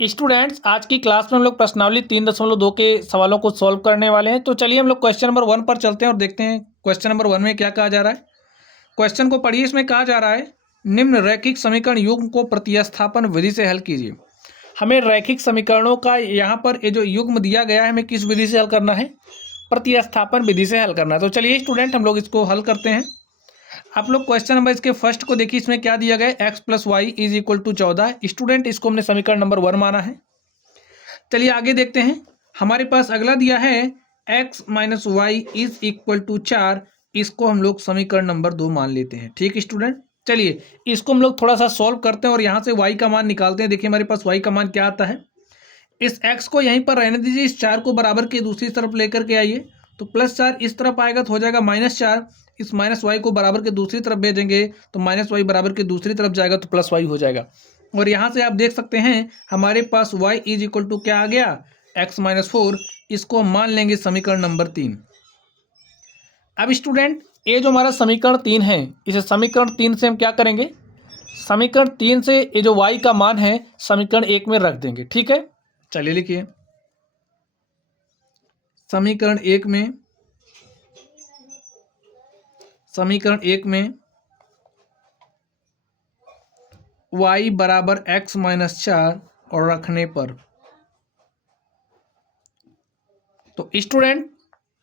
Students, आज की class में हम लोग प्रश्नावली 3.2 के सवालों को सॉल्व करने वाले हैं। तो चलिए हम लोग क्वेश्चन नंबर 1 पर चलते हैं और देखते हैं क्वेश्चन नंबर 1 में क्या कहा जा रहा है। क्वेश्चन को पढ़िए। इसमें कहा जा रहा है निम्न रैखिक समीकरण युग्म को प्रतिस्थापन विधि से हल कीजिए। हमें रैखिक समीकरणों का यहाँ पर ये जो युग्म दिया गया है, हमें किस विधि से हल करना है? प्रतिस्थापन विधि से हल करना है। तो चलिए स्टूडेंट, हम लोग इसको हल करते हैं। आप लोग क्वेश्चन नंबर इसके फर्स्ट को देखिए। इसमें क्या दिया गया है? X plus y is equal to 14। Student, इसको हमने समीकरण नंबर 1 माना है। चलिए आगे देखते हैं। हमारे पास अगला दिया है x minus y is equal to 4। इसको हम लोग समीकरण नंबर 2 मान लेते हैं। ठीक है स्टूडेंट, चलिए इसको हम लोग थोड़ा सा सॉल्व करते हैं और यहाँ से y का मान निकालते हैं। देखिए हमारे पास y का मान क्या आता है। इस x को यहीं पर रहने दीजिए, इस 4 को बराबर के दूसरी तरफ लेकर के आइए। तो +4 इस तरफ आएगा तो हो जाएगा -4। इस माइनस वाई को बराबर के दूसरी तरफ भेजेंगे तो माइनस वाई बराबर के दूसरी तरफ जाएगा तो प्लस वाई हो जाएगा। और यहाँ से आप देख सकते हैं हमारे पास y इज इक्वल टू क्या आ गया? x-4। इसको हम मान लेंगे समीकरण नंबर 3। अब स्टूडेंट, ये जो हमारा समीकरण 3 है, इसे समीकरण 3 से हम क्या करेंगे? समीकरण 3 से ये जो y का मान है समीकरण 1 में रख देंगे। ठीक है, चलिए लिखिए। समीकरण 1 में y बराबर x-4 और रखने पर, तो स्टूडेंट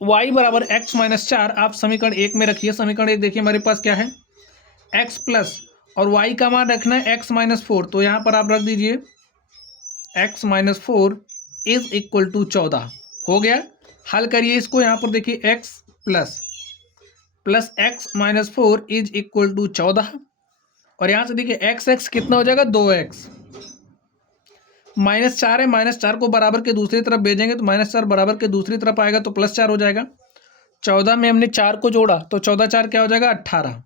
y बराबर x-4 आप समीकरण 1 में रखिए। समीकरण 1 देखिए हमारे पास क्या है? x प्लस और y का मान रखना है x-4। तो यहाँ पर आप रख दीजिए x-4 इज इक्वल टू 14। हो गया। हल करिए इसको। यहाँ पर देखिए x plus x-4 is equal to 14। और यहाँ से देखिए x कितना हो जाएगा? 2x। -4 है, -4 को बराबर के दूसरी तरफ भेजेंगे तो -4 बराबर के दूसरी तरफ आएगा तो +4 हो जाएगा। 14 में हमने 4 को जोड़ा तो 14 4 क्या हो जाएगा? 18।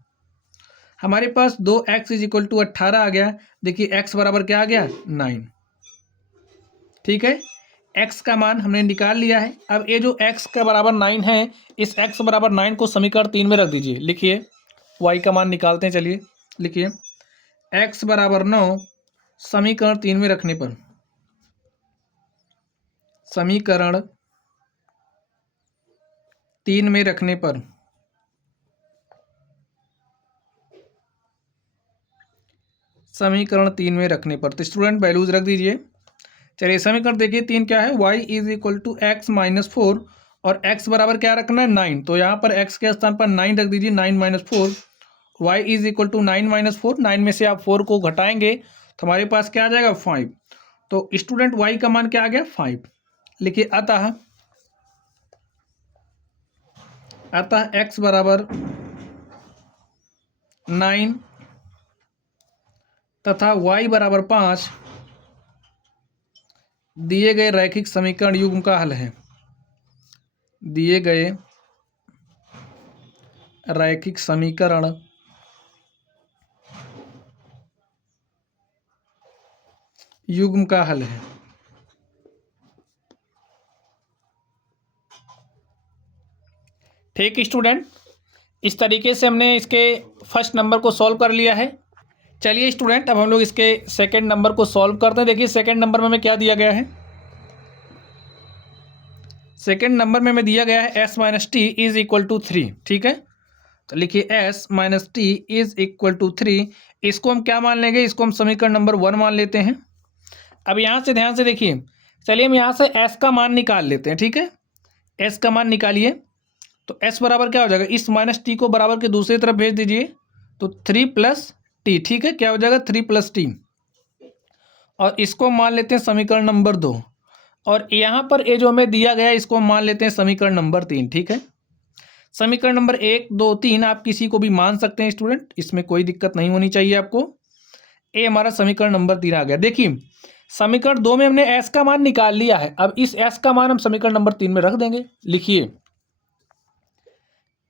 हमारे पास 2x इज इक्वल टू 18 आ गया। देखिए x बराबर क्या आ गया? 9। ठीक है, x का मान हमने निकाल लिया है। अब ये जो x का बराबर 9 है, इस x बराबर 9 को समीकरण 3 में रख दीजिए। लिखिए y का मान निकालते हैं। चलिए लिखिए x बराबर 9 समीकरण 3 में रखने पर, समीकरण 3 में रखने पर समीकरण 3 में रखने पर तो स्टूडेंट वैल्यूज रख दीजिए। चलिए समीकरण देखिए 3 क्या है? y is equal to x-4 और x बराबर क्या रखना है? 9। तो यहाँ पर x के स्थान पर 9 रख दीजिए। 9 - 4 y इज इक्वल टू 9 - 4। 9 में से आप 4 को घटाएंगे तो हमारे पास क्या आ जाएगा? 5। तो स्टूडेंट y का मान क्या आ गया? 5। लिखिए अतः x बराबर 9 तथा y बराबर 5 दिए गए रैखिक समीकरण युग्म का हल है। दिए गए रैखिक समीकरण युग्म का हल है। ठीक स्टूडेंट, इस तरीके से हमने इसके फर्स्ट नंबर को सॉल्व कर लिया है। चलिए स्टूडेंट, अब हम लोग इसके सेकंड नंबर को सॉल्व करते हैं। देखिए सेकंड नंबर में हमें क्या दिया गया है? सेकंड नंबर में हमें दिया गया है s minus t is equal to 3। ठीक है, तो लिखिए s minus t is equal to 3। इसको हम क्या मान लेंगे? इसको हम समीकरण नंबर 1 मान लेते हैं। अब यहाँ से ध्यान से देखिए। चलिए हम यहाँ से s का मान निकाल लेते हैं। ठीक है, s का मान निकालिए तो s बराबर क्या हो जाएगा? इस माइनस टी को बराबर के दूसरी तरफ भेज दीजिए तो 3 + t। ठीक है, क्या हो जाएगा? 3 + t। और इसको मान लेते हैं समीकरण नंबर 2। और यहाँ पर ये जो हमें दिया गया है इसको हम मान लेते हैं समीकरण नंबर 3। ठीक है, समीकरण नंबर 1 2 3 आप किसी को भी मान सकते हैं स्टूडेंट, इसमें कोई दिक्कत नहीं होनी चाहिए आपको। ये हमारा समीकरण नंबर 3 आ गया। देखिए समीकरण 2 में हमने s का मान निकाल लिया है। अब इस s का मान हम समीकरण नंबर 3 में रख देंगे। लिखिए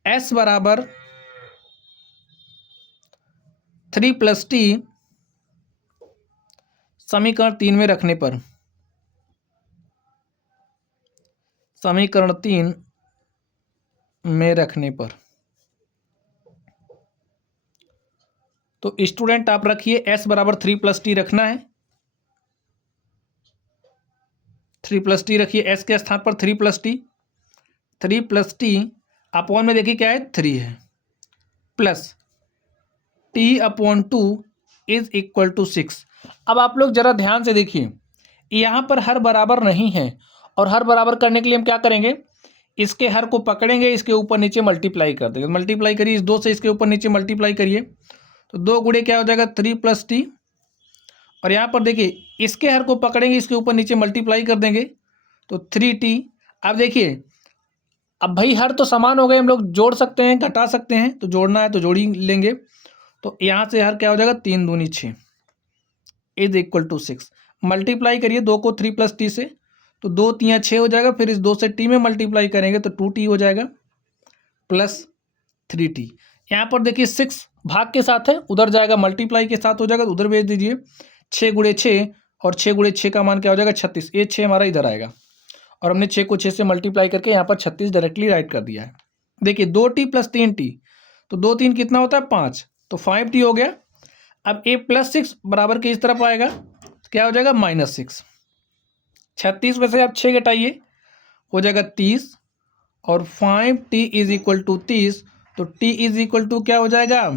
s बराबर 3 + t समीकरण 3 में रखने पर, समीकरण 3 में रखने पर, तो स्टूडेंट आप रखिए s बराबर 3 + t रखना है। 3 + t रखिए, एस के स्थान पर 3 + t अपॉन में देखिए क्या है 3 है, plus t/2 is equal to 6। अब आप लोग जरा ध्यान से देखिए, यहाँ पर हर बराबर नहीं है, और हर बराबर करने के लिए हम क्या करेंगे, इसके हर को पकड़ेंगे, इसके ऊपर नीचे मल्टीप्लाई कर देंगे। मल्टीप्लाई करिए, इस 2 से इसके ऊपर नीचे मल्टीप्लाई करिए, तो 2 गुणे क्या हो जाएगा 3 + t, और यहाँ पर देखिए इसके हर को पकड़ेंगे, इसके ऊपर नीचे मल्टीप्लाई कर देंगे, तो 3t। अब देखिए, अब भाई हर तो समान हो गए, हम लोग जोड़ सकते हैं, घटा सकते हैं, तो जोड़ना है तो जोड़ ही लेंगे। तो यहाँ से हर क्या हो जाएगा 3 दूनी 6 इज इक्वल टू 6। मल्टीप्लाई करिए 2 को 3 + t से, तो 2 3 6 हो जाएगा, फिर इस 2 से t में मल्टीप्लाई करेंगे तो 2t हो जाएगा प्लस 3t। यहाँ पर देखिए 6 भाग के साथ है, उधर जाएगा मल्टीप्लाई के साथ हो जाएगा, तो उधर भेज दीजिए। 6 × 6 और 6 × 6 का मान क्या हो जाएगा 36। ये 6 हमारा इधर आएगा, और हमने 6 को 6 से मल्टीप्लाई करके यहाँ पर 36 डायरेक्टली राइट कर दिया है। देखिए 2t + 3t, तो 2 3 कितना होता है 5, तो 5t हो गया। अब a + 6 बराबर के इस तरफ आएगा, क्या हो जाएगा -6। 36 में से आप 6 घटाइए, हो जाएगा 30, और 5t इज इक्वल टू 30, तो t इज इक्वल टू क्या हो जाएगा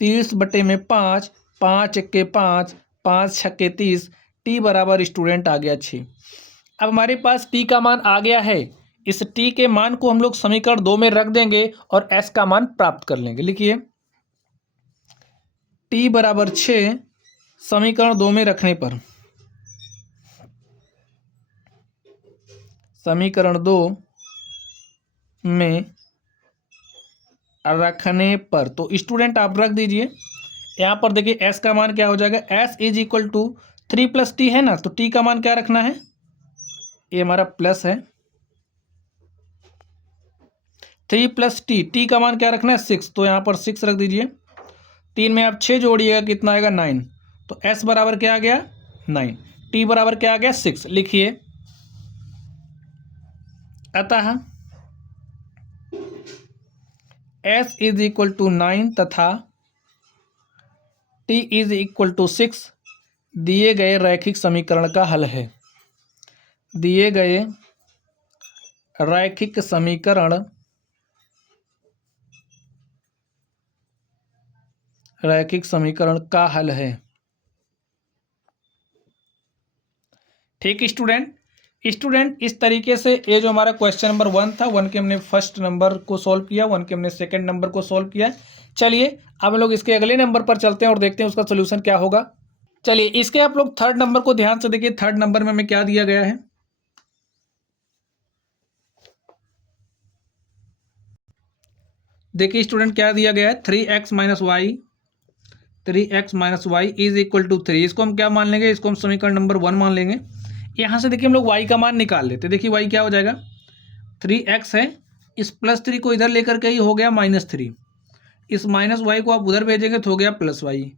30/5, 5 × 5, 5 × 30, t बराबर स्टूडेंट आ गया 6। अब हमारे पास t का मान आ गया है, इस t के मान को हम लोग समीकरण 2 में रख देंगे और s का मान प्राप्त कर लेंगे। लिखिए t बराबर 6 समीकरण 2 में रखने पर, समीकरण 2 में रखने पर, तो स्टूडेंट आप रख दीजिए। यहाँ पर देखिए s का मान क्या हो जाएगा, s is equal to 3 + t है ना, तो t का मान क्या रखना है, ये हमारा प्लस है 3 + t, t का मान क्या रखना है 6, तो यहाँ पर 6 रख दीजिए। 3 में आप 6 जोड़िएगा कितना आएगा 9, तो s बराबर क्या आ गया 9, t बराबर क्या आ गया 6। लिखिए अतः s इज इक्वल टू 9 तथा t इज इक्वल टू 6 दिए गए रैखिक समीकरण का हल है। दिए गए रैखिक समीकरण का हल है। ठीक स्टूडेंट इस तरीके से ये जो हमारा क्वेश्चन नंबर 1 था, 1 के हमने फर्स्ट नंबर को सॉल्व किया, 1 के हमने सेकंड नंबर को सॉल्व किया। चलिए अब हम लोग इसके अगले नंबर पर चलते हैं और देखते हैं उसका सोल्यूशन क्या होगा। चलिए इसके आप लोग थर्ड नंबर को ध्यान से देखिए, थर्ड नंबर में हमें क्या दिया गया है। देखिए स्टूडेंट क्या दिया गया है, 3x - y is equal to 3। इसको हम क्या मान लेंगे, इसको हम समीकरण नंबर 1 मान लेंगे। यहाँ से देखिए हम लोग y का मान निकाल लेते हैं। देखिए y क्या हो जाएगा 3x है, इस +3 को इधर लेकर के ही हो गया -3, इस -y को आप उधर भेजेंगे तो हो गया +y, और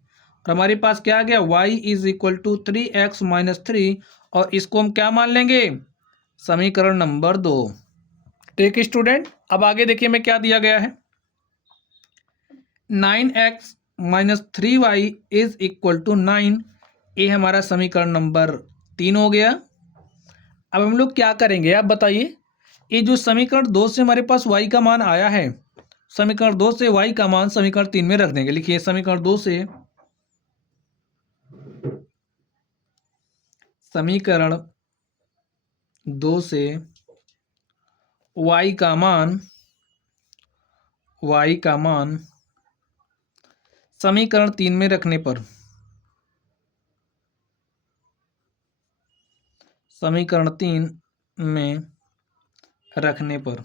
हमारे पास क्या आ गया y is equal to 3x - 3, और इसको हम क्या मान लेंगे समीकरण नंबर 2। ठीक स्टूडेंट, अब आगे देखिए हमें क्या दिया गया है, 9x - 3y is equal to 9, ये हमारा समीकरण नंबर 3 हो गया। अब हम लोग क्या करेंगे आप बताइए, ये जो समीकरण 2 से हमारे पास y का मान आया है, समीकरण 2 से y का मान समीकरण 3 में रख देंगे। लिखिए समीकरण 2 से y का मान समीकरण 3 में रखने पर, समीकरण 3 में रखने पर,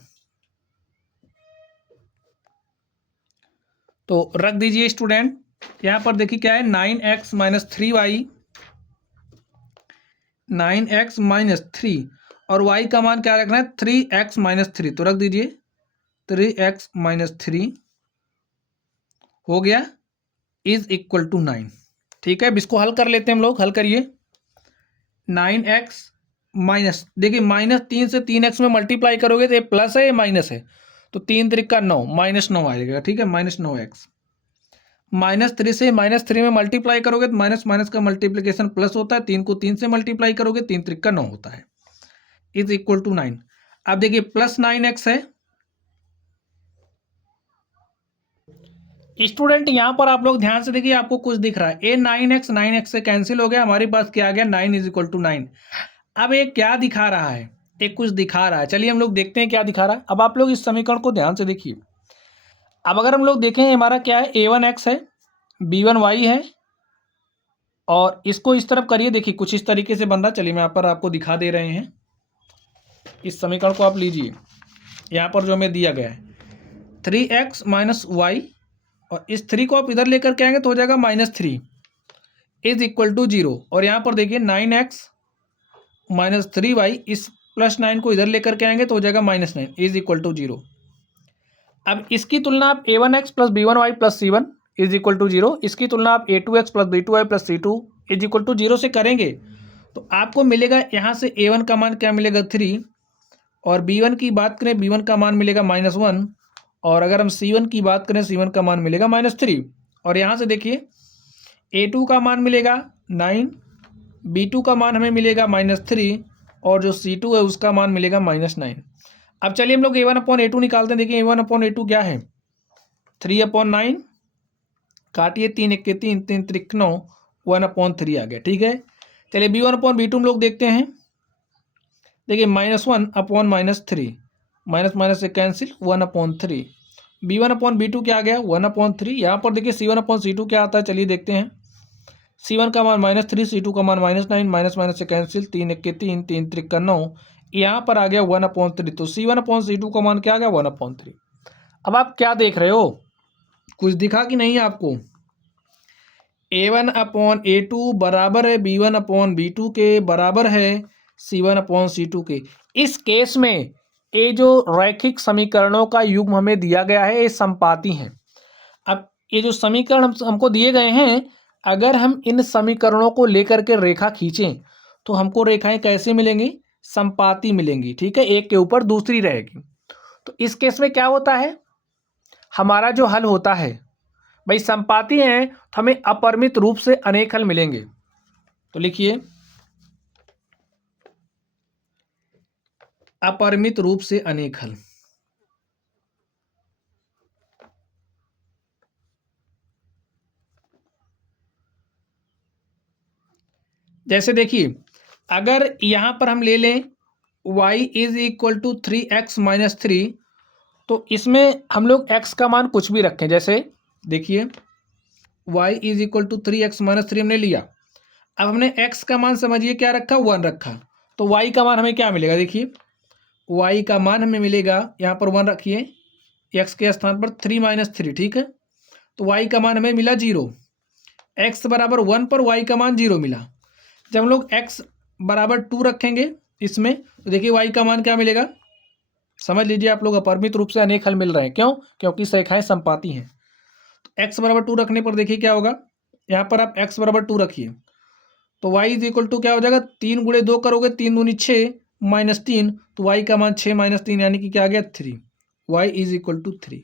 तो रख दीजिए स्टूडेंट। यहाँ पर देखिए क्या है 9x - 3y, 9x - 3, और y का मान क्या रखना है 3x - 3, तो रख दीजिए 3x - 3 हो गया इज इक्वल टू 9। ठीक है, अब इसको हल कर लेते हैं हम लोग। हल करिए 9x माइनस, देखिए -3 से 3x में मल्टीप्लाई करोगे तो ये प्लस है ये माइनस है, तो 3 त्रिक 9 -9 आएगा। ठीक है, -9x, -3 से -3 में मल्टीप्लाई करोगे तो माइनस माइनस का मल्टीप्लिकेशन प्लस होता है, 3 को 3 से मल्टीप्लाई करोगे 3 त्रिक 9 होता है। Is equal to 9। अब देखिए +9x है। स्टूडेंट यहाँ पर आप लोग ध्यान से देखिए, आपको कुछ दिख रहा है, ए 9x से कैंसिल हो गया, हमारे पास क्या आ गया 9 इज इक्वल टू 9। अब ये क्या दिखा रहा है, एक कुछ दिखा रहा है, चलिए हम लोग देखते हैं क्या दिखा रहा है। अब आप लोग इस समीकरण को ध्यान से देखिए। अब अगर हम लोग देखें हमारा क्या है, a1x है, b1y है, और इसको इस तरफ करिए, देखिए कुछ इस तरीके से बन रहा। चलिए मैं यहाँ पर आपको दिखा दे रहे हैं, इस समीकरण को आप लीजिए। यहाँ पर जो हमें दिया गया है 3x माइनस वाई, और इस 3 को आप इधर लेकर के आएंगे तो हो जाएगा -3 इज इक्वल टू 0। और यहाँ पर देखिए 9x माइनस 3y, इस +9 को इधर लेकर के आएंगे तो हो जाएगा -9 इज इक्वल टू 0। अब इसकी तुलना आप a1x plus b1y plus c1 is equal to 0, इसकी तुलना आप a2x plus b2y plus c2 is equal to 0 से करेंगे तो आपको मिलेगा यहाँ से a1 का मान क्या मिलेगा 3, और b1 की बात करें b1 का मान मिलेगा -1, और अगर हम c1 की बात करें c1 का मान मिलेगा -3। और यहाँ से देखिए a2 का मान मिलेगा 9, b2 का मान हमें मिलेगा -3, और जो c2 है उसका मान मिलेगा -9। अब चलिए हम लोग a1/a2 निकालते हैं। देखिए a1/a2 क्या है, 3/9, काटिए 3 1 के 3, 3 3 9, 1/3 आ गया। ठीक है, चलिए b1/b2 हम लोग देखते हैं। देखिए -1/-3, माइनस माइनस से कैंसिल, 1/3। b1/b2 क्या आ गया 1/3। यहाँ पर देखिए c1/c2 क्या आता है, चलिए देखते हैं। c1 का मान -3, c2 का मान -9, माइनस माइनस से कैंसिल, 3 1 के 3, 3 3 का 9, यहाँ पर आ गया 1/3। तो c1/c2 का मान क्या आ गया 1/3। अब आप क्या देख रहे हो, कुछ दिखा कि नहीं आपको? a1/a2 बराबर है b1/b2 के, बराबर है c1/c2 के। इस केस में ये जो रैखिक समीकरणों का युग्म हमें दिया गया है ये समपाती हैं। अब ये जो समीकरण हमको दिए गए हैं, अगर हम इन समीकरणों को लेकर के रेखा खींचें तो हमको रेखाएं कैसे मिलेंगी, समपाती मिलेंगी। ठीक है, एक के ऊपर दूसरी रहेगी। तो इस केस में क्या होता है, हमारा जो हल होता है भाई समपाती हैं तो हमें अपरिमित रूप से अनेक हल मिलेंगे। तो लिखिए अपरिमित रूप से अनेक हल। जैसे देखिए अगर यहां पर हम ले लें y is equal to 3x minus 3, तो इसमें हम लोग x का मान कुछ भी रखें। जैसे देखिए y is equal to 3x minus 3 हमने लिया। अब हमने x का मान समझिए क्या रखा, 1 रखा, तो y का मान हमें क्या मिलेगा, देखिए y का मान हमें मिलेगा, यहाँ पर 1 रखिए, x के स्थान पर 3 - 3। ठीक है, तो y का मान हमें मिला 0। x बराबर 1 पर y का मान 0 मिला। जब हम लोग x बराबर 2 रखेंगे इसमें, तो देखिए y का मान क्या मिलेगा, समझ लीजिए आप लोग अपरिमित रूप से अनेक हल मिल रहे हैं। क्यों, क्योंकि रेखाएं समपाती हैं। तो x बराबर 2 रखने पर देखिए क्या होगा, यहाँ पर आप x बराबर 2 रखिए तो y इज इक्वल टू क्या हो जाएगा, 3 गुणे 2 करोगे, 3 दूनी 6 -3, तो y का मान 6 - 3 यानी कि क्या आ गया 3, y इज इक्वल टू 3।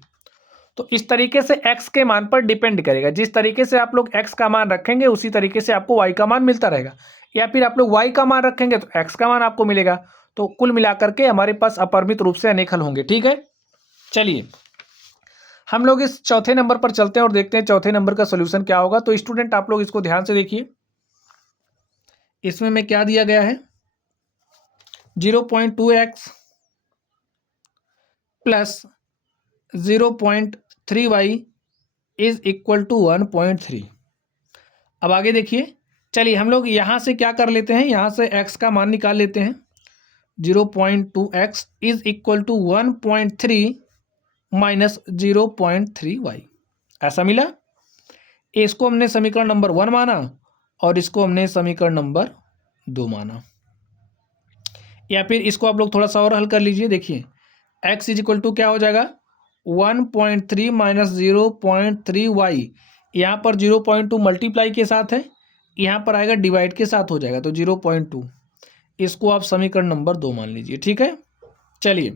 तो इस तरीके से x के मान पर डिपेंड करेगा, जिस तरीके से आप लोग x का मान रखेंगे उसी तरीके से आपको y का मान मिलता रहेगा, या फिर आप लोग y का मान रखेंगे तो x का मान आपको मिलेगा। तो कुल मिलाकर के हमारे पास अपरिमित रूप से अनेक हल होंगे। ठीक है, चलिए हम लोग इस चौथे नंबर पर चलते हैं और देखते हैं चौथे नंबर का सोल्यूशन क्या होगा। तो स्टूडेंट आप लोग इसको ध्यान से देखिए, इसमें में क्या दिया गया है, 0.2x plus 0.3y is equal to 1.3। अब आगे देखिए, चलिए हम लोग यहाँ से क्या कर लेते हैं, यहाँ से x का मान निकाल लेते हैं। 0.2x is equal to 1.3 minus 0.3y, ऐसा मिला। इसको हमने समीकरण नंबर 1 माना और इसको हमने समीकरण नंबर 2 माना। या फिर इसको आप लोग थोड़ा सा और हल कर लीजिए। देखिए x इज इक्वल टू क्या हो जाएगा, 1.3 माइनस 0.3y, यहाँ पर 0.2 मल्टीप्लाई के साथ है, यहाँ पर आएगा डिवाइड के साथ हो जाएगा, तो 0.2, इसको आप समीकरण नंबर 2 मान लीजिए। ठीक है, चलिए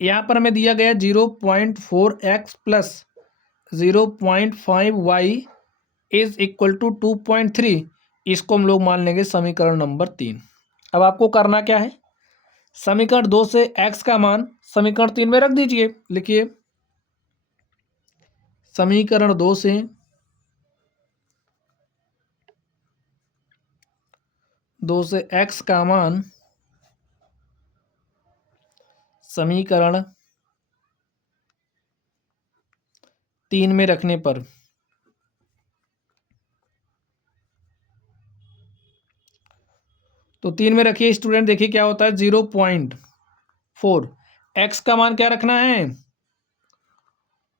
यहाँ पर हमें दिया गया 0.4x plus 0.5y is equal to 2.3, इसको हम लोग मान लेंगे समीकरण नंबर 3। अब आपको करना क्या है, समीकरण 2 से x का मान समीकरण 3 में रख दीजिए। लिखिए समीकरण 2 से x का मान समीकरण 3 में रखने पर तो 3 में रखिए स्टूडेंट, देखिए क्या होता है 0.4। x का मान क्या रखना है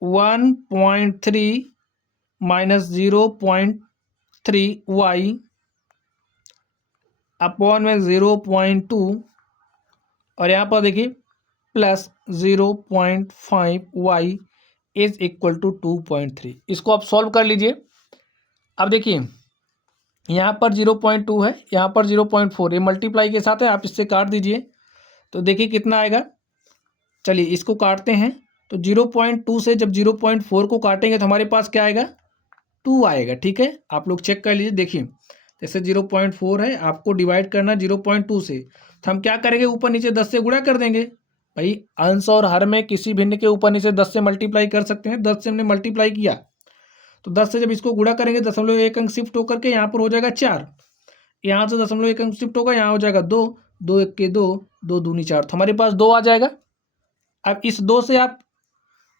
1.3 माइनस 0.3 y अपॉन में 0.2 और यहाँ पर देखिए plus 0.5 y is equal to 2.3। इसको आप सॉल्व कर लीजिए। अब देखिए यहाँ पर 0.2 है, यहाँ पर 0.4, ये मल्टीप्लाई के साथ है, आप इससे काट दीजिए तो देखिए कितना आएगा। चलिए इसको काटते हैं तो 0.2 से जब 0.4 को काटेंगे तो हमारे पास क्या आएगा 2 आएगा। ठीक है, आप लोग चेक कर लीजिए। देखिए जैसे 0.4 है, आपको डिवाइड करना 0.2 से, तो हम क्या करेंगे ऊपर नीचे 10 से गुणा कर देंगे। भाई अंश और हर में किसी भिन्न के ऊपर नीचे 10 से मल्टीप्लाई कर सकते हैं। 10 से हमने मल्टीप्लाई किया तो 10 से जब इसको गुणा करेंगे 0.1 अंक शिफ्ट होकर के यहाँ पर हो जाएगा 4, यहाँ से 0.1 अंक शिफ्ट होगा, यहाँ हो जाएगा 2, 2 1 के 2, 2 दूनी 4, तो हमारे पास 2 आ जाएगा। अब इस 2 से आप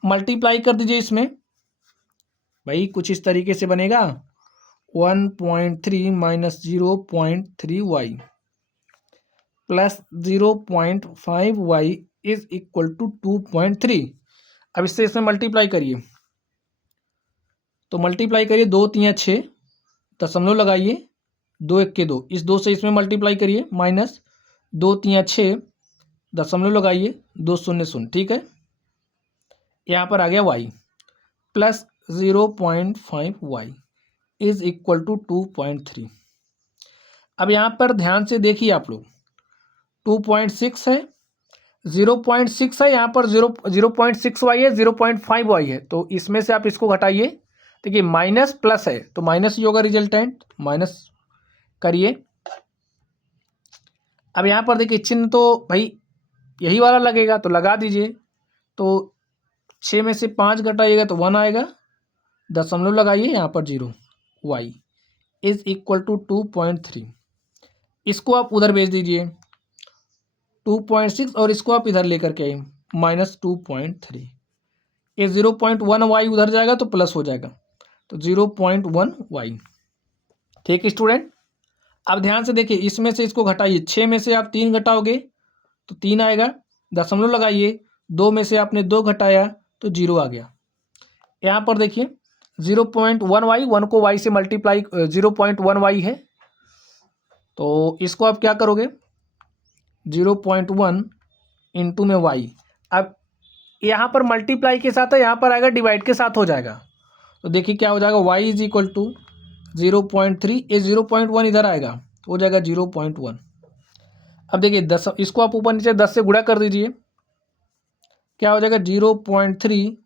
मल्टीप्लाई कर दीजिए इसमें, भाई कुछ इस तरीके से बनेगा 1.3 minus 0.3 y plus 0.5 y is equal to 2.3। अब इससे इसमें मल्टीप्लाई करिए तो मल्टीप्लाई करिए 2 3 6, दशमलव लगाइए, 2 1 के 2, इस 2 से इसमें मल्टीप्लाई करिए माइनस 2 3 6, दशमलव लगाइए, 2 0 0। ठीक है, यहाँ पर आ गया y plus 0.5 y is equal to 2.3। अब यहाँ पर ध्यान से देखिए आप लोग 2.6 है, 0.6 है, यहाँ पर 0.6 वाई है, 0.5 वाई है, तो इसमें से आप इसको घटाइए। देखिए माइनस प्लस है तो माइनस ही होगा रिजल्टेंट, माइनस करिए। अब यहाँ पर देखिए चिन्ह तो भाई यही वाला लगेगा तो लगा दीजिए, तो 6 में से 5 घटाइएगा तो 1 आएगा, दशमलव लगाइए, यहाँ पर 0, y इज इक्वल टू 2.3। इसको आप उधर भेज दीजिए 2.6 और इसको आप इधर लेकर के आइए माइनस 2.3। ये 0.1 वाई उधर जाएगा तो प्लस हो जाएगा, तो 0.1 वाई। ठीक स्टूडेंट, अब ध्यान से देखिए इसमें से इसको घटाइए, 6 में से आप 3 घटाओगे तो 3 आएगा, दशमलव लगाइए, 2 में से आपने 2 घटाया तो 0 आ गया। यहाँ पर देखिए 0.1 वाई, 1 को y से मल्टीप्लाई 0.1 वाई है, तो इसको आप क्या करोगे 0.1 इंटू में y। अब यहाँ पर मल्टीप्लाई के साथ है, यहाँ पर आएगा डिवाइड के साथ हो जाएगा, तो देखिए क्या हो जाएगा y इज इक्वल टू 0.3, ये 0.1 इधर आएगा तो हो जाएगा 0.1। अब देखिए 10, इसको आप ऊपर नीचे 10 से गुणा कर दीजिए, क्या हो जाएगा 0.3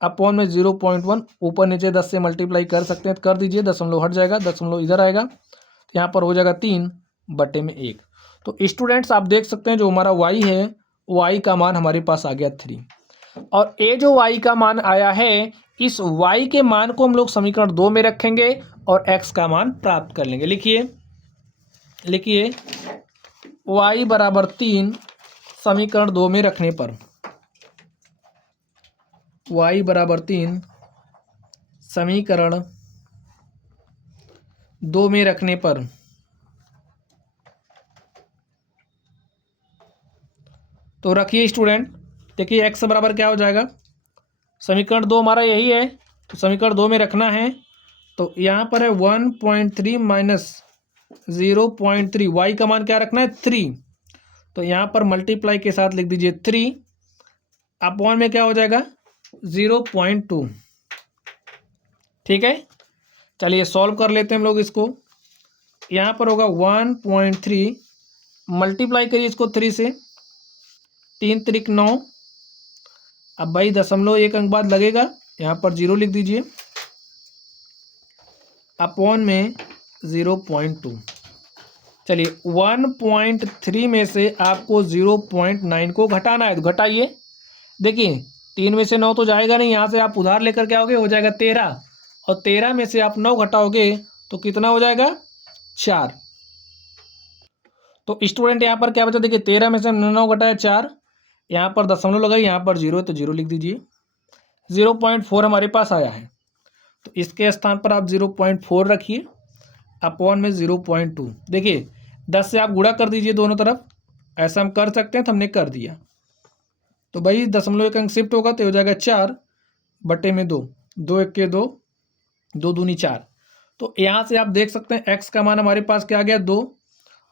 अपॉन में 0.1, ऊपर नीचे 10 से मल्टीप्लाई कर सकते हैं तो कर दीजिए, दशमलव हट जाएगा, दशमलव इधर आएगा, तो यहाँ पर हो जाएगा 3/1। तो स्टूडेंट्स आप देख सकते हैं जो हमारा y है, y का मान हमारे पास आ गया 3, और ये जो y का मान आया है इस y के मान को हम लोग समीकरण 2 में रखेंगे और x का मान प्राप्त कर लेंगे। लिखिए y बराबर 3 समीकरण 2 में रखने पर, y बराबर 3 समीकरण 2 में रखने पर तो रखिए स्टूडेंट, देखिए x बराबर क्या हो जाएगा, समीकरण 2 हमारा यही है तो समीकरण 2 में रखना है, तो यहाँ पर है 1.3 माइनस 0.3, y का मान क्या रखना है 3, तो यहाँ पर मल्टीप्लाई के साथ लिख दीजिए 3 अपॉन में क्या हो जाएगा 0.2। ठीक है, चलिए सॉल्व कर लेते हैं हम लोग इसको। यहाँ पर होगा 1.3 मल्टीप्लाई करिए इसको 3 से, 3 त्रिक 9, अब भाई 0.1 अंक बाद लगेगा, यहाँ पर 0 लिख दीजिए अपॉन में 0.2। चलिए 1.3 में से आपको 0.9 को घटाना है, तो घटाइए। देखिए 3 में से 9 तो जाएगा नहीं, यहाँ से आप उधार लेकर के आओगे, हो जाएगा 13, और 13 में से आप 9 घटाओगे तो कितना हो जाएगा 4। तो स्टूडेंट यहाँ पर क्या बचा, देखिए 13 में से 9 घटाया 4, यहाँ पर दशमलव लगाई, यहाँ पर 0 तो 0 लिख दीजिए। 0.4 हमारे पास आया है, तो इसके स्थान पर आप 0.4 रखिए, अपॉन में 0.2। देखिए 10 से आप गुणा कर दीजिए दोनों तरफ, ऐसा हम कर सकते हैं, तो हमने कर दिया। तो भाई दशमलव एक अंक शिफ्ट होगा तो हो जाएगा 4/2, 2 1 के 2, 2 दूनी 4। तो यहाँ से आप देख सकते हैं x का मान हमारे पास क्या आ गया 2,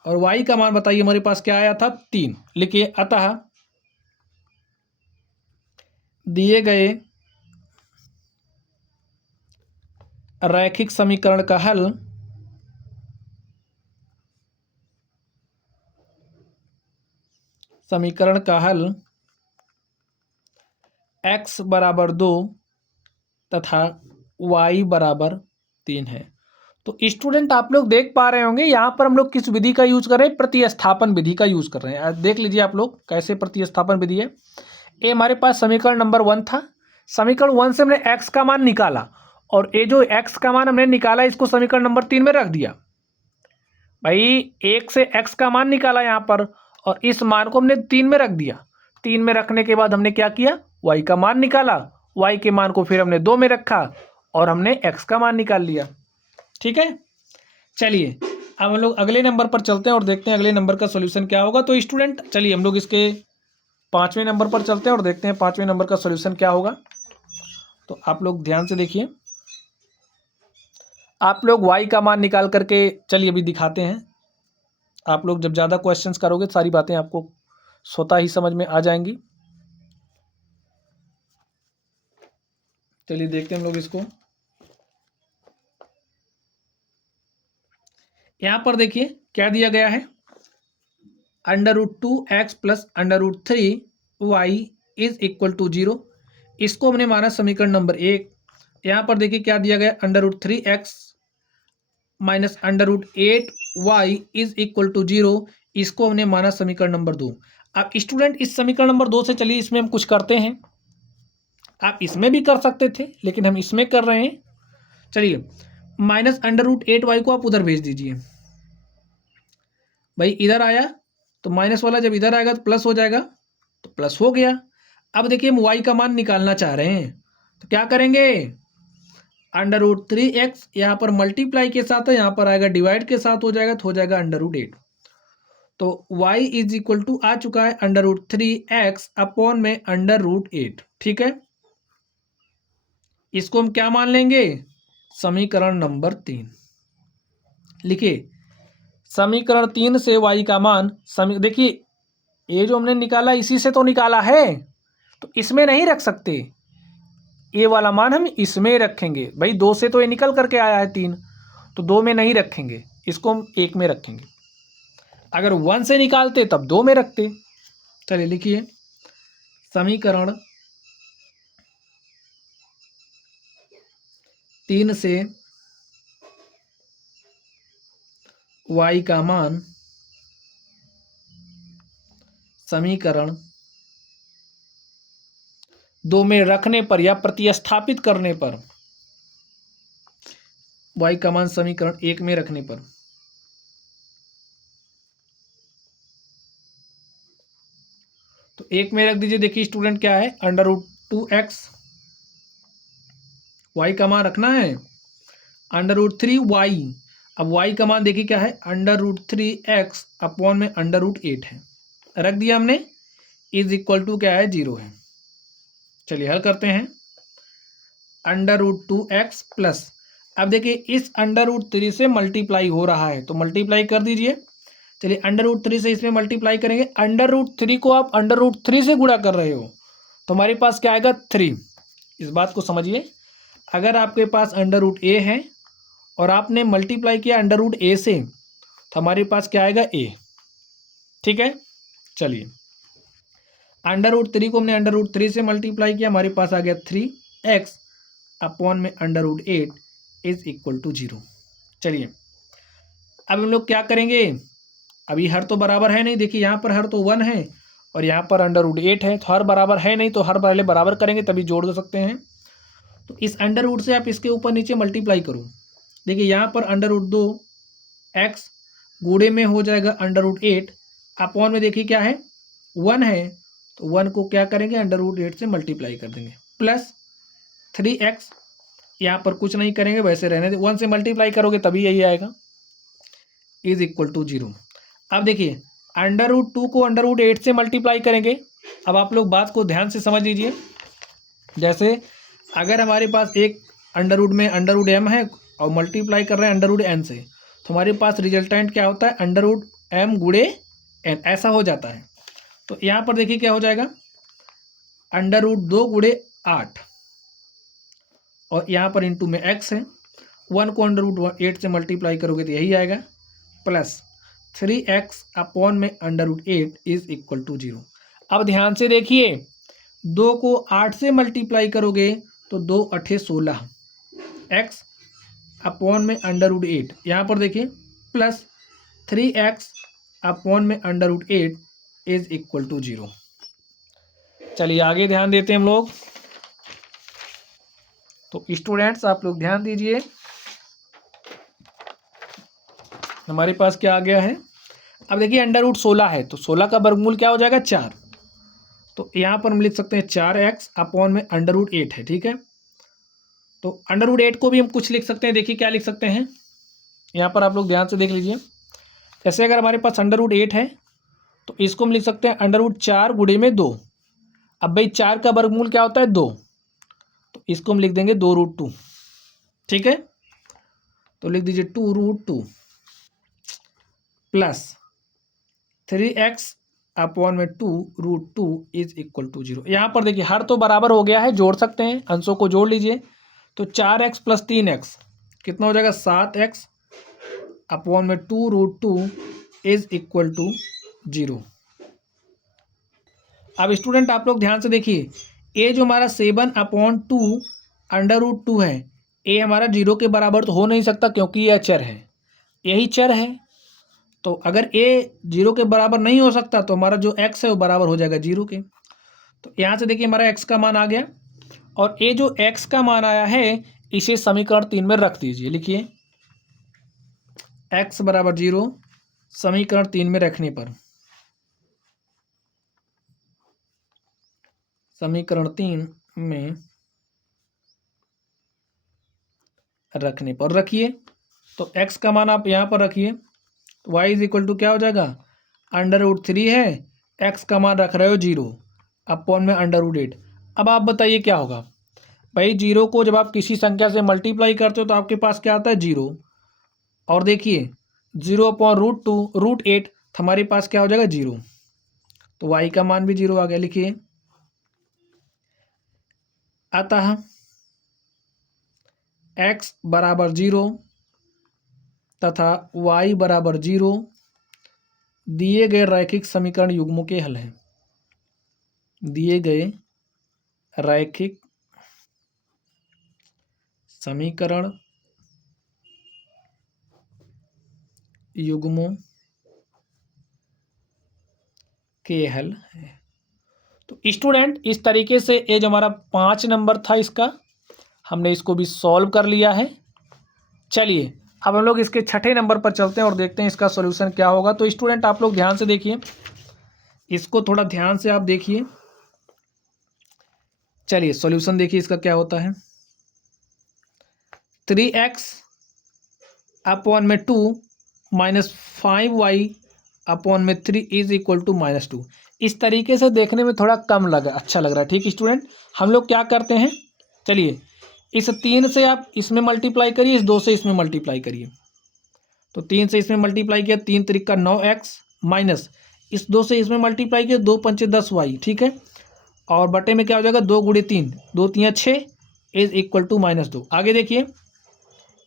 और y का मान बताइए हमारे पास क्या आया था 3। लिखिए अतः दिए गए रैखिक समीकरण का हल x बराबर 2 तथा y बराबर 3 है। तो स्टूडेंट आप लोग देख पा रहे होंगे यहाँ पर हम लोग किस विधि का यूज कर रहे हैं, प्रतिस्थापन विधि का यूज कर रहे हैं। देख लीजिए आप लोग कैसे प्रतिस्थापन विधि है। ये हमारे पास समीकरण नंबर 1 था, समीकरण 1 से हमने x का मान निकाला, और ये जो x का मान हमने निकाला इसको समीकरण नंबर 3 में रख दिया। भाई 1 से x का मान निकाला यहाँ पर, और इस मान को हमने 3 में रख दिया। 3 में रखने के बाद हमने क्या किया, y का मान निकाला, y के मान को फिर हमने 2 में रखा, और हमने x का मान निकाल लिया। ठीक है, चलिए अब हम लोग अगले नंबर पर चलते हैं और देखते हैं अगले नंबर का सॉल्यूशन क्या होगा। तो स्टूडेंट चलिए हम लोग इसके 5वें नंबर पर चलते हैं और देखते हैं 5वें नंबर का सॉल्यूशन क्या होगा। तो आप लोग ध्यान से देखिए, आप लोग y का मान निकाल करके चलिए अभी दिखाते हैं। आप लोग जब ज़्यादा क्वेश्चंस करोगे सारी बातें आपको स्वतः ही समझ में आ जाएंगी। चलिए देखते हैं हम लोग इसको। यहाँ पर देखिए क्या दिया गया है, √2x plus √3y is equal to 0। इसको हमने माना समीकरण नंबर 1। यहाँ पर देखिए क्या दिया गया, √3x minus √8y is equal to 0। इसको हमने माना समीकरण नंबर 2। अब स्टूडेंट इस समीकरण नंबर 2 से चलिए इसमें हम कुछ करते हैं। आप इसमें भी कर सकते थे लेकिन हम इसमें कर रहे हैं। चलिए माइनस √8y को आप उधर भेज दीजिए। भाई इधर आया तो माइनस वाला जब इधर आएगा तो प्लस हो जाएगा, तो प्लस हो गया। अब देखिए हम y का मान निकालना चाह रहे हैं, तो क्या करेंगे, √3x यहाँ पर मल्टीप्लाई के साथ है, यहाँ पर आएगा डिवाइड के साथ हो जाएगा, तो हो जाएगा √8। तो y इज इक्वल टू आ चुका है √3x अपॉन में √8। ठीक है, इसको हम क्या मान लेंगे, समीकरण नंबर 3। लिखिए समीकरण 3 से y का मान देखिए ये जो हमने निकाला इसी से तो निकाला है, तो इसमें नहीं रख सकते, ये वाला मान हम इसमें रखेंगे। भाई 2 से तो ये निकल करके आया है 3, तो 2 में नहीं रखेंगे, इसको हम 1 में रखेंगे। अगर 1 से निकालते तब 2 में रखते। चलिए लिखिए समीकरण 3 से y का मान समीकरण 2 में रखने पर या प्रतिस्थापित करने पर, y का मान समीकरण 1 में रखने पर, तो 1 में रख दीजिए। देखिए स्टूडेंट क्या है, √2x, y का मान रखना है √3y। अब y का मान देखिए क्या है, √3x अपॉन में √8 है, रख दिया हमने, इज इक्वल टू क्या है 0 है। चलिए हल करते हैं, √2x प्लस, अब देखिए इस √3 से मल्टीप्लाई हो रहा है तो मल्टीप्लाई कर दीजिए। चलिए √3 से इसमें मल्टीप्लाई करेंगे, √3 को आप √3 से गुणा कर रहे हो तो हमारे पास क्या आएगा 3। इस बात को समझिए, अगर आपके पास √a है और आपने मल्टीप्लाई किया √a से तो हमारे पास क्या आएगा a। ठीक है, चलिए √3 को हमने √3 से मल्टीप्लाई किया, हमारे पास आ गया 3x अपॉन में √8 इज इक्वल टू 0। चलिए अब हम लोग क्या करेंगे, अभी हर तो बराबर है नहीं, देखिए यहाँ पर हर तो 1 है और यहाँ पर √8 है, तो हर बराबर है नहीं, तो हर पहले बराबर करेंगे तभी जोड़ दे सकते हैं। तो इस अंडर रूट से आप इसके ऊपर नीचे मल्टीप्लाई करो। देखिए यहाँ पर √2 एक्स गुणे में हो जाएगा √8, अपॉन में देखिए क्या है 1 है, तो 1 को क्या करेंगे √8 से मल्टीप्लाई कर देंगे, प्लस 3x, यहाँ पर कुछ नहीं करेंगे वैसे रहने दे, 1 से मल्टीप्लाई करोगे तभी यही आएगा, इज इक्वल टू 0। अब देखिए √2 को √8 से मल्टीप्लाई करेंगे। अब आप लोग बात को ध्यान से समझ लीजिए, जैसे अगर हमारे पास एक √m है और मल्टीप्लाई कर रहे हैं √n से, तो हमारे पास रिजल्टेंट क्या होता है √m गुणे n, ऐसा हो जाता है। तो यहाँ पर देखिए क्या हो जाएगा √2 गुणे 8 और यहाँ पर इंटू में x है, 1 को √8 से मल्टीप्लाई करोगे तो यही आएगा, प्लस 3x अपॉन में √8 इज इक्वल टू 0। अब ध्यान से देखिए 2 को 8 से मल्टीप्लाई करोगे तो 2 8 16, x अपॉन में √8, यहाँ पर देखिए प्लस 3x अपॉन में √8 इज इक्वल टू 0। चलिए आगे ध्यान देते हैं हम लोग। तो स्टूडेंट्स आप लोग ध्यान दीजिए, हमारे पास क्या आ गया है, अब देखिए √16 है तो 16 का वर्गमूल क्या हो जाएगा 4, तो यहाँ पर हम लिख सकते हैं 4x अपॉन में √8 है, ठीक है। तो √8 को भी हम कुछ लिख सकते हैं, देखिए क्या लिख सकते हैं, यहाँ पर आप लोग ध्यान से देख लीजिए। जैसे अगर हमारे पास √8 है तो इसको हम लिख सकते हैं √4 गुणे में 2। अब भाई 4 का वर्गमूल क्या होता है 2, तो इसको हम लिख देंगे 2√2, ठीक है। तो लिख दीजिए 2√2 प्लस 3x अपॉन में 2√2 इज इक्वल टू 0। यहाँ पर देखिए हर तो बराबर हो गया है, जोड़ सकते हैं, अंशों को जोड़ लीजिए। तो 4x प्लस 3x कितना हो जाएगा 7x अपॉन में 2√2 इज इक्वल टू 0। अब स्टूडेंट आप लोग ध्यान से देखिए, ए जो हमारा 7/2 √2 है, ए हमारा 0 के बराबर तो हो नहीं सकता क्योंकि यह चर है, यही चर है। तो अगर ए 0 के बराबर नहीं हो सकता तो हमारा जो x है वो बराबर हो जाएगा 0 के। तो यहाँ से देखिए हमारा x का मान आ गया, और ये जो x का मान आया है इसे समीकरण 3 में रख दीजिए। लिखिए x बराबर 0 समीकरण 3 में रखने पर, समीकरण 3 में रखने पर रखिए। तो x का मान आप यहाँ पर रखिए, तो y इज इक्वल टू क्या हो जाएगा √3 है, x का मान रख रहे हो 0 अपॉन में √8। अब आप बताइए क्या होगा भाई, 0 को जब आप किसी संख्या से मल्टीप्लाई करते हो तो आपके पास क्या आता है 0, और देखिए 0 अपॉन √8 हमारे पास क्या हो जाएगा 0, तो y का मान भी 0 आ गया। लिखिए अतः x बराबर 0 तथा y बराबर 0 दिए गए रैखिक समीकरण युग्मों के हल हैं। दिए गए रैखिक समीकरण युग्मों के हल है। तो स्टूडेंट इस तरीके से ये जो हमारा 5 नंबर था इसका, हमने इसको भी सॉल्व कर लिया है। चलिए अब हम लोग इसके 6ठे नंबर पर चलते हैं और देखते हैं इसका सॉल्यूशन क्या होगा। तो स्टूडेंट आप लोग ध्यान से देखिए, इसको थोड़ा ध्यान से आप देखिए। चलिए सॉल्यूशन देखिए इसका क्या होता है, 3x अपॉन में 2 माइनस 5y अपॉन में 3 इज इक्वल टू -2। इस तरीके से देखने में थोड़ा कम लगा, अच्छा लग रहा है, ठीक स्टूडेंट। हम लोग क्या करते हैं, चलिए इस 3 से आप इसमें मल्टीप्लाई करिए, इस 2 से इसमें मल्टीप्लाई करिए। तो 3 से इसमें मल्टीप्लाई किया 3 त्रिक का 9x माइनस इस 2 से इसमें मल्टीप्लाई किया 2 पंचे 10y, ठीक है। और बटे में क्या हो जाएगा 2 गुणे 3, 2 3 6 इज इक्वल टू -2। आगे देखिए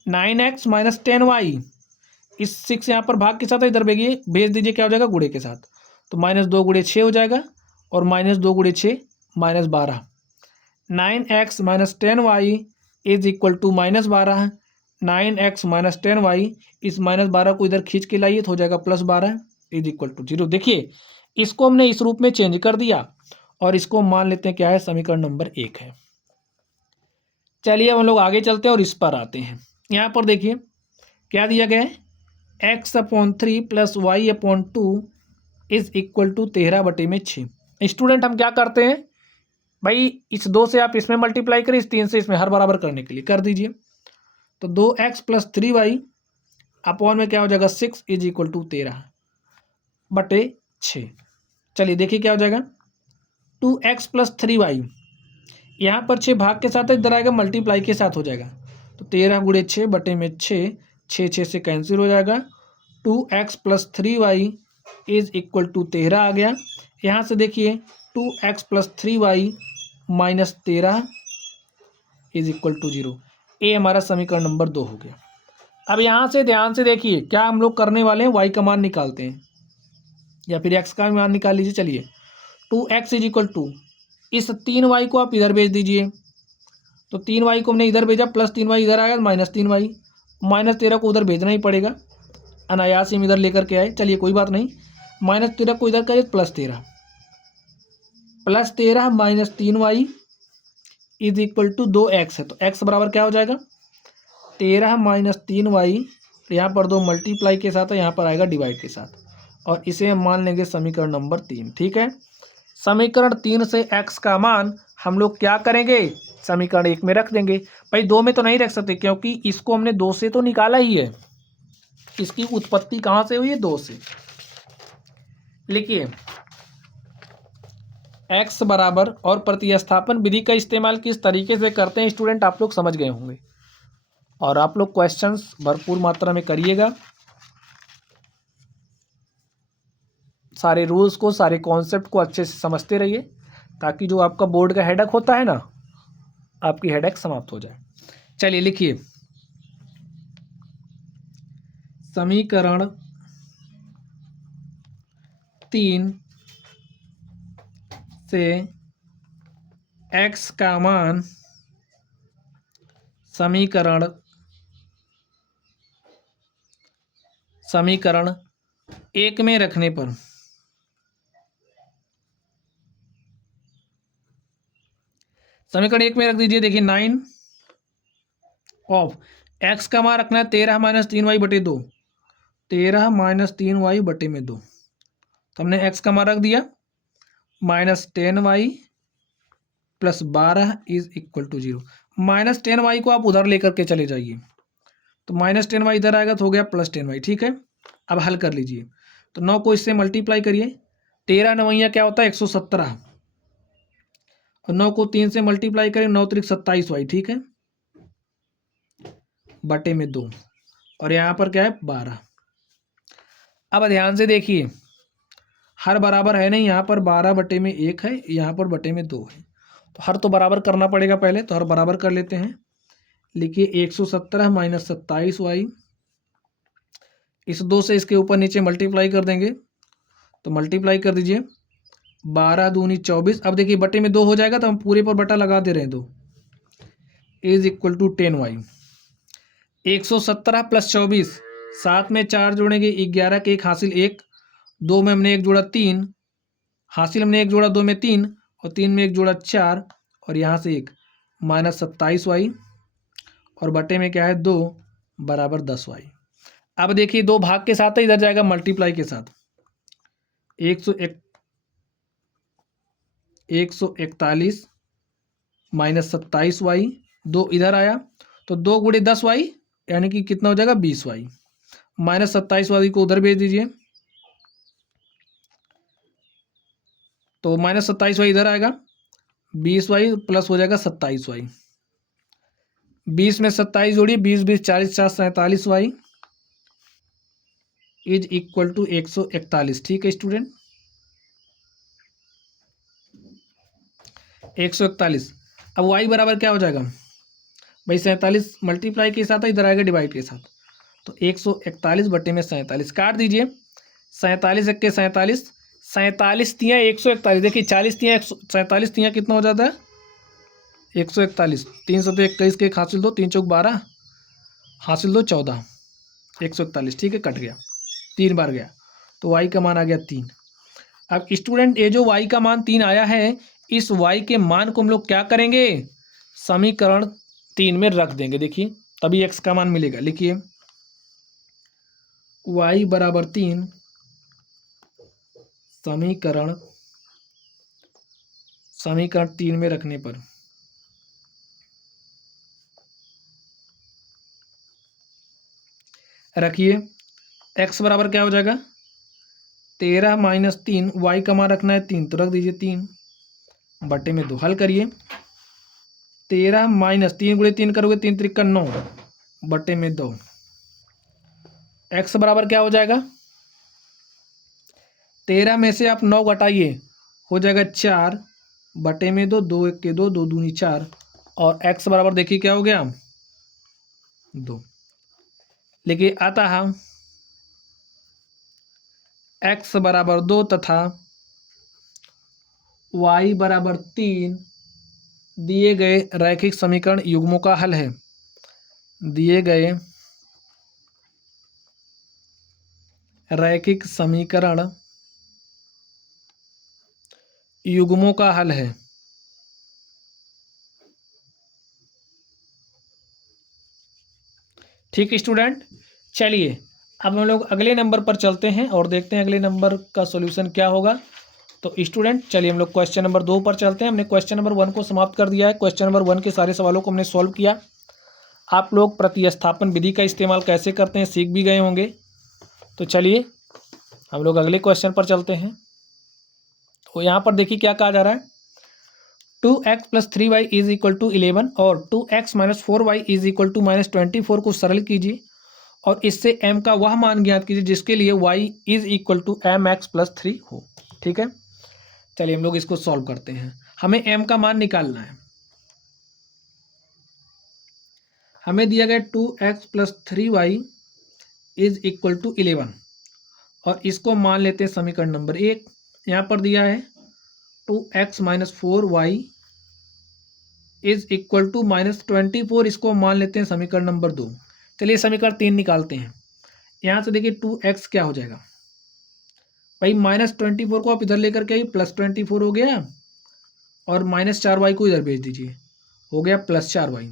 9x माइनस 10y, इस 6 यहाँ पर भाग के साथ इधर भेज दीजिए, क्या हो जाएगा गुणे के साथ, तो -2 गुणे 6 हो जाएगा, और -2 गुणे 6 -12। 9x minus 10y is equal to -12। 9x minus 10y, इस -12 को इधर खींच के लाइए तो हो जाएगा +12। Is equal to 0। देखिए इसको हमने इस रूप में चेंज कर दिया और इसको मान लेते हैं क्या है, समीकरण नंबर 1 है। चलिए अब हम लोग आगे चलते हैं और इस पर आते हैं। यहाँ पर देखिए क्या दिया गया है, x/3 plus y/2 is equal to 13/6। Student हम क्या करते हैं भाई, इस 2 से आप इसमें मल्टीप्लाई करें, इस 3 से इसमें, हर बराबर करने के लिए कर दीजिए। तो 2x प्लस 3y अपॉन में क्या हो जाएगा 6 इज इक्वल टू 13/6। चलिए देखिए क्या हो जाएगा, 2x प्लस 3y, यहाँ पर 6 भाग के साथ इधर आएगा मल्टीप्लाई के साथ हो जाएगा। तो 13 गुणे 6 बटे में 6, 6 से कैंसिल हो जाएगा। 2x plus 3y is equal to 13 आ गया। यहाँ से देखिए 2x plus 3y minus 13 is equal to 0। ये हमारा समीकरण नंबर 2 हो गया। अब यहाँ से ध्यान से देखिए क्या हम लोग करने वाले हैं, y का मान निकालते हैं या फिर x का मान निकाल लीजिए। चलिए 2x इज इक्वल टू, इस 3y को आप इधर भेज दीजिए। तो 3y को हमने इधर भेजा, प्लस 3y इधर आया, माइनस 3y, माइनस 13 को उधर भेजना ही पड़ेगा, अनायास ही हम इधर लेकर के आए। चलिए कोई बात नहीं, माइनस 13 को इधर करिए, plus 13 minus 3y is equal to 2x है। तो x बराबर क्या हो जाएगा, 13 माइनस 3y, यहाँ पर 2 मल्टीप्लाई के साथ है, यहाँ पर आएगा डिवाइड के साथ, और इसे हम मान लेंगे समीकरण नंबर 3। ठीक है, समीकरण 3 से x का मान हम लोग क्या करेंगे, समीकरण 1 में रख देंगे। भाई 2 में तो नहीं रख सकते क्योंकि इसको हमने 2 से तो निकाला ही है, इसकी उत्पत्ति कहाँ से हुई है, 2 से। लिखिए x बराबर, और प्रतिस्थापन विधि का इस्तेमाल किस तरीके से करते हैं स्टूडेंट आप लोग समझ गए होंगे, और आप लोग क्वेश्चंस भरपूर मात्रा में करिएगा। सारे रूल्स को, सारे कॉन्सेप्ट को अच्छे से समझते रहिए, ताकि जो आपका बोर्ड का हेडेक होता है ना, आपकी हेडेक समाप्त हो जाए। चलिए लिखिए, समीकरण 3 से x का मान समीकरण 1 में रखने पर समीकरण 1 में रख दीजिए। देखिए 9 ऑफ x का मान रखना है 13 माइनस 3y बटे 2, 13 माइनस 3y बटे में 2। तो हमने x का मान रख दिया minus 10y plus 12 is equal to 0। Minus 10y को आप उधर लेकर के चले जाइए, तो माइनस 10y इधर आएगा तो हो गया प्लस 10y। ठीक है, अब हल कर लीजिए। तो 9 को इससे मल्टीप्लाई करिए, 13 9 क्या होता है 117, और 9 को 3 से मल्टीप्लाई करें, 9 त्रिक 27y। ठीक है, बटे में 2, और यहाँ पर क्या है 12। अब ध्यान से देखिए, हर बराबर है नहीं, यहाँ पर 12 बटे में 1 है, यहाँ पर बटे में 2 है, तो हर तो बराबर करना पड़ेगा पहले, तो हर बराबर कर लेते हैं। लिखिए 117 माइनस 27y, इस 2 से इसके ऊपर नीचे मल्टीप्लाई कर देंगे, तो मल्टीप्लाई कर दीजिए, 12 दूनी 24। अब देखिए बटे में 2 हो जाएगा, तो हम पूरे पर बटा लगा दे रहे हैं 2, is equal to 10y। 117 plus 24, 7 में 4 जोड़ेंगे 11 के 1 हासिल 1, 2 में हमने 1 जोड़ा 3 हासिल, हमने 1 जोड़ा 2 में 3, और 3 में 1 जोड़ा 4, और यहाँ से 1 माइनस 27y, और बटे में क्या है 2 बराबर 10y। अब देखिए 2 भाग के साथ है, इधर जाएगा मल्टीप्लाई के साथ, 141 माइनस 27y, 2 इधर आया, तो 2 गुणे 10y यानी कि कितना हो जाएगा 20y, माइनस 27y को उधर भेज दीजिए, तो माइनस 27y इधर आएगा, 20y प्लस हो जाएगा 27y, 20 में 27 जोड़िए, 20 20 40 47y इज इक्वल टू 141। ठीक है स्टूडेंट, 141। अब y बराबर क्या हो जाएगा भाई, 47 मल्टीप्लाई के साथ है, इधर आएगा डिवाइड के साथ, तो 141 बटे में 47 काट दीजिए, 47 1 के 47, 47 तियाँ 141। देखिए 40 तियाँ 47 तियाँ कितना हो जाता है 141, 3 से तो 21 के 1 हासिल 2, 3 चौक 12 हासिल 2 14, 141। ठीक है, कट गया, 3 बार गया, तो वाई का मान आ गया 3। अब स्टूडेंट ये जो वाई का मान 3 आया है, इस वाई के मान को हम लोग क्या करेंगे, समीकरण 3 में रख देंगे। देखिए तभी एक्स का मान मिलेगा। लिखिए वाई बराबर 3 समीकरण 3 में रखने पर रखिए x बराबर क्या हो जाएगा, 13 माइनस 3, वाई का मान रखना है 3 तो रख दीजिए 3 बटे में 2। हल करिए 13 माइनस 3 गुणे 3 करोगे 3 त्रिका 9 बटे में 2। x बराबर क्या हो जाएगा, 13 में से आप 9 घटाइए हो जाएगा 4 बटे में 2, 2 1 के 2, 2 दूनी 4 और x बराबर देखिए क्या हो गया 2। लेकिन आता है x बराबर 2 तथा y बराबर 3 दिए गए रैखिक समीकरण युग्मों का हल है। दिए गए रैखिक समीकरण युग्मों का हल है। ठीक स्टूडेंट, चलिए अब हम लोग अगले नंबर पर चलते हैं और देखते हैं अगले नंबर का सॉल्यूशन क्या होगा। तो स्टूडेंट चलिए हम लोग क्वेश्चन नंबर 2 पर चलते हैं। हमने क्वेश्चन नंबर 1 को समाप्त कर दिया है। क्वेश्चन नंबर 1 के सारे सवालों को हमने सॉल्व किया। आप लोग प्रतिस्थापन विधि का इस्तेमाल कैसे करते हैं सीख भी गए होंगे। तो चलिए हम लोग अगले क्वेश्चन पर चलते हैं। तो यहाँ पर देखिए क्या कहा जा रहा है, 2x plus 3y is equal to 11 और 2x minus 4y is equal to minus 24 को सरल कीजिए और इससे m का वह मान ज्ञात कीजिए जिसके लिए y is equal to mx plus 3 हो। ठीक है, चलिए हम लोग इसको सॉल्व करते हैं। हमें m का मान निकालना है। हमें दिया गया 2x plus 3y is equal to 11 और इसको मान लेते हैं समीकरण नंबर 1। यहाँ पर दिया है 2x minus 4y is equal to minus 24, इसको मान लेते हैं समीकरण नंबर 2। चलिए समीकरण 3 निकालते हैं। यहाँ से देखिए 2x क्या हो जाएगा भाई, माइनस 24 को आप इधर लेकर के आइए प्लस 24 हो गया और माइनस 4y को इधर भेज दीजिए, हो गया प्लस 4y।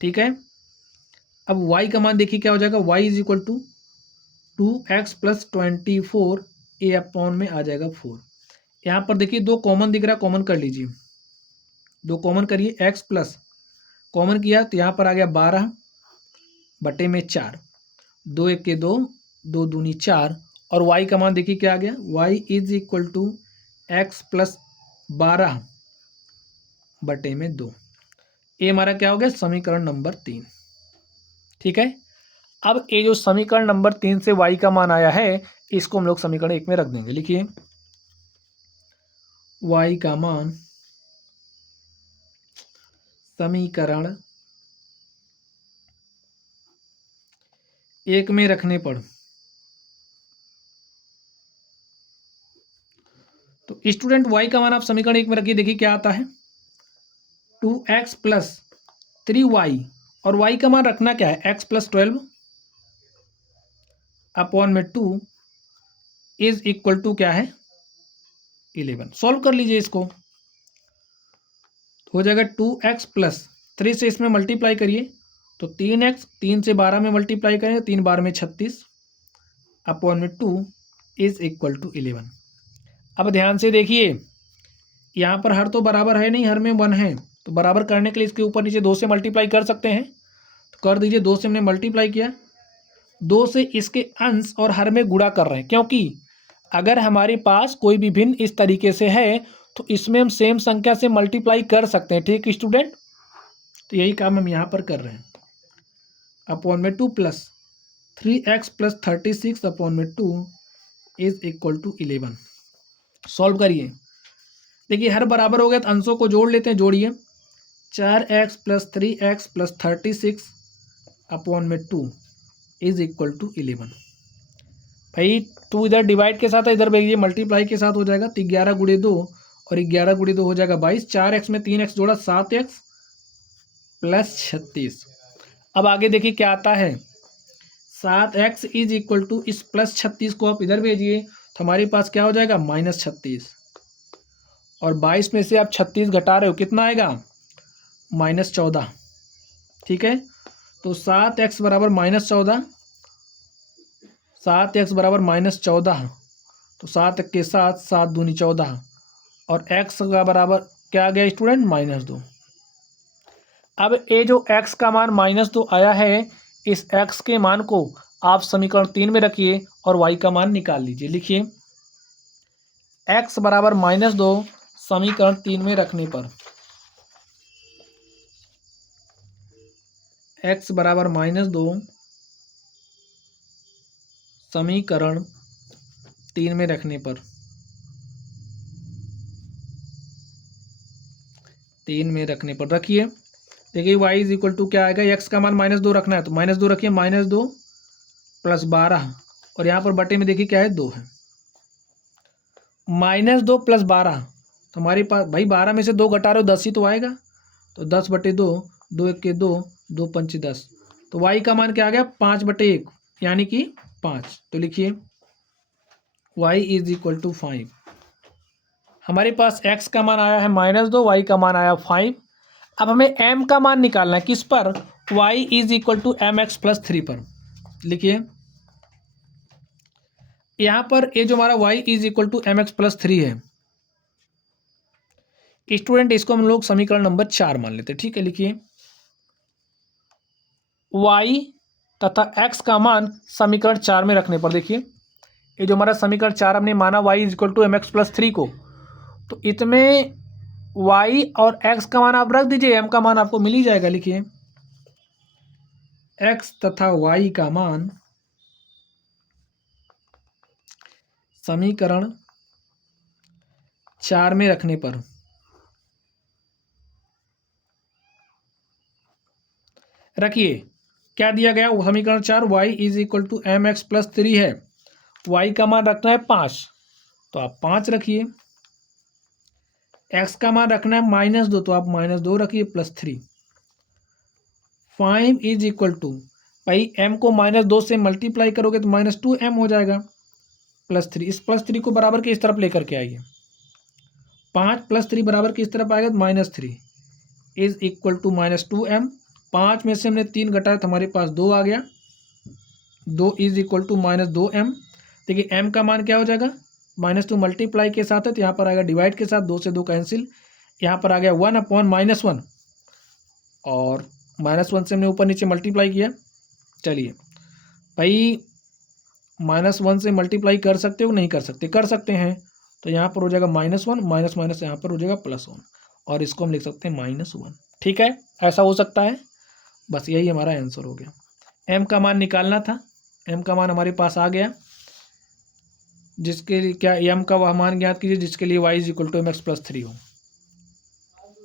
ठीक है, अब y का मान देखिए क्या हो जाएगा, y is equal to 2x plus 24 ए अपॉन में आ जाएगा 4। यहाँ पर देखिए 2 कॉमन दिख रहा है, कॉमन कर लीजिए, 2 कॉमन करिए, x प्लस कॉमन किया तो यहाँ पर आ गया 12 बटे में 4, 2 1 के 2, 2 दूनी 4 और y का मान देखिए क्या आ गया, y is equal to x plus 12 बटे में 2। ये हमारा क्या हो गया, समीकरण नंबर 3। ठीक है, अब ये जो समीकरण नंबर 3 से y का मान आया है इसको हम लोग समीकरण 1 में रख देंगे। लिखिए y का मान समीकरण 1 में रखने पर तो स्टूडेंट y का मान आप समीकरण 1 में रखिए। देखिए क्या आता है 2x प्लस 3y और y का मान रखना क्या है x प्लस 12 अपॉन में 2 इज इक्वल टू क्या है 11। सॉल्व कर लीजिए इसको, हो जाएगा 2x प्लस 3 से इसमें मल्टीप्लाई करिए तो 3x, 3 से 12 में मल्टीप्लाई करेंगे 3 12 में 36 अपॉन में 2 इज इक्वल टू 11। अब ध्यान से देखिए यहाँ पर हर तो बराबर है नहीं, हर में 1 है, तो बराबर करने के लिए इसके ऊपर नीचे 2 से मल्टीप्लाई कर सकते हैं तो कर दीजिए। 2 से हमने मल्टीप्लाई किया, 2 से इसके अंश और हर में गुणा कर रहे हैं, क्योंकि अगर हमारे पास कोई भी भिन्न इस तरीके से है तो इसमें हम सेम संख्या से मल्टीप्लाई कर सकते हैं। ठीक स्टूडेंट, तो यही काम हम यहाँ पर कर रहे हैं। अपॉन में 2 प्लस 3x प्लस 36 अपॉन में 2 इज इक्वल टू 11। सॉल्व करिए, देखिए हर बराबर हो गया तो अंशों को जोड़ लेते हैं, जोड़िए 4x plus 3x plus 36 upon में 2 इज इक्वल टू 11। भाई 2 इधर डिवाइड के साथ है, इधर भेजिए मल्टीप्लाई के साथ हो जाएगा तो 11 गुणे 2 और 11 गुणे 2 हो जाएगा 22। 4x में 3x जोड़ा 7x प्लस 36। अब आगे देखिए क्या आता है, 7x इज इक्वल टू इस प्लस 36 को आप इधर भेजिए तो हमारे पास क्या हो जाएगा -36, और 22 में से आप 36 घटा रहे हो कितना आएगा -14। ठीक है, तो 7x बराबर -14, 7x बराबर -14, तो 7 के साथ 7 दूनी 14, और x का बराबर क्या आ गया स्टूडेंट -2। अब ये जो x का मान -2 आया है, इस x के मान को आप समीकरण 3 में रखिए और y का मान निकाल लीजिए। लिखिए x बराबर -2 समीकरण 3 में रखने पर, x बराबर -2 समीकरण 3 में रखने पर, 3 में रखने पर रखिए। देखिए y इज इक्वल टू क्या आएगा, x का मान -2 रखना है तो -2 रखिए, -2 + 12, और यहाँ पर बटे में देखिए क्या है 2 है, -2 + 12, तो हमारे पास भाई 12 में से 2 घटा रहे हो 10 ही तो आएगा, तो 10/2, 2 1 के 2, 2 5 10, तो y का मान क्या आ गया 5/1 यानी कि 5। तो लिखिए y इज इक्वल टू 5। हमारे पास x का मान आया है -2, y का मान आया 5। अब हमें m का मान निकालना है किस पर, y is equal to mx + 3 पर। लिखिए यहाँ पर ये जो हमारा y is equal to mx + 3 है स्टूडेंट, इसको हम लोग समीकरण नंबर 4 मान लेते हैं। ठीक है, लिखिए y तथा x का मान समीकरण 4 में रखने पर, देखिए ये जो हमारा समीकरण 4 हमने माना y is equal to mx + 3 को, तो इसमें y और x का मान आप रख दीजिए, m का मान आपको मिल ही जाएगा। लिखिए x तथा y का मान समीकरण 4 में रखने पर रखिए क्या दिया गया, समीकरण 4 y is equal to mx + 3 है, y का मान रखना है 5, तो आप 5 रखिए, x का मान रखना है -2, तो आप -2 रखिए +3, 5 इज इक्वल टू, भाई m को -2 से मल्टीप्लाई करोगे तो -2m हो जाएगा, +3, इस +3 को बराबर के इस तरफ लेकर के आइए, 5 + 3 बराबर किस तरफ आएगा -3 इज इक्वल टू -2m। 5 में से हमने 3 घटाया तो हमारे पास 2 आ गया, 2 इज इक्वल टू -2m। देखिए m का मान क्या हो जाएगा, -2 मल्टीप्लाई के साथ है तो यहाँ पर आएगा डिवाइड के साथ, 2 से 2 कैंसिल, यहाँ पर आ गया 1/-1, और -1 से हमने ऊपर नीचे मल्टीप्लाई किया। चलिए भाई -1 से मल्टीप्लाई कर सकते हो नहीं कर सकते, कर सकते हैं, तो यहाँ पर हो जाएगा -1, माइनस यहाँ पर हो जाएगा +1, और इसको हम लिख सकते हैं -1। ठीक है, ऐसा हो सकता है, बस यही हमारा आंसर हो गया। m का मान निकालना था, m का मान हमारे पास आ गया, जिसके लिए क्या m का वह मान ज्ञात कीजिए जिसके लिए y is equal to mx + 3 हो।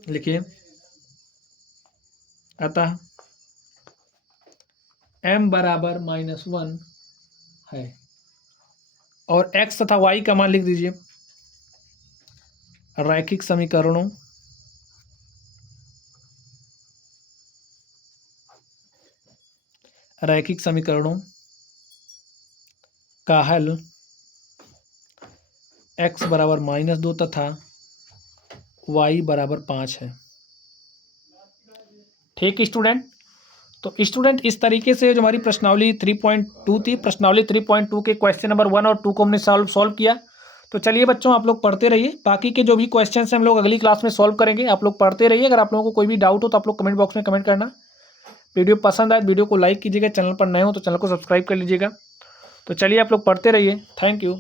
लिखिए अतः m बराबर -1 है, और x तथा y का मान लिख दीजिए। रैखिक समीकरणों का हल x बराबर -2 तथा y बराबर 5 है। ठीक स्टूडेंट, तो स्टूडेंट इस तरीके से जो हमारी प्रश्नावली 3.2 थी, प्रश्नावली 3.2 के क्वेश्चन नंबर 1 और 2 को हमने सॉल्व किया। तो चलिए बच्चों आप लोग पढ़ते रहिए, बाकी के जो भी क्वेश्चन हैं हम लोग अगली क्लास में सॉल्व करेंगे। आप लोग पढ़ते रहिए, अगर आप लोगों को कोई भी डाउट हो तो आप लोग कमेंट बॉक्स में कमेंट करना। वीडियो पसंद आए वीडियो को लाइक कीजिएगा, चैनल पर नए हो तो चैनल को सब्सक्राइब कर लीजिएगा। तो चलिए आप लोग पढ़ते रहिए, थैंक यू।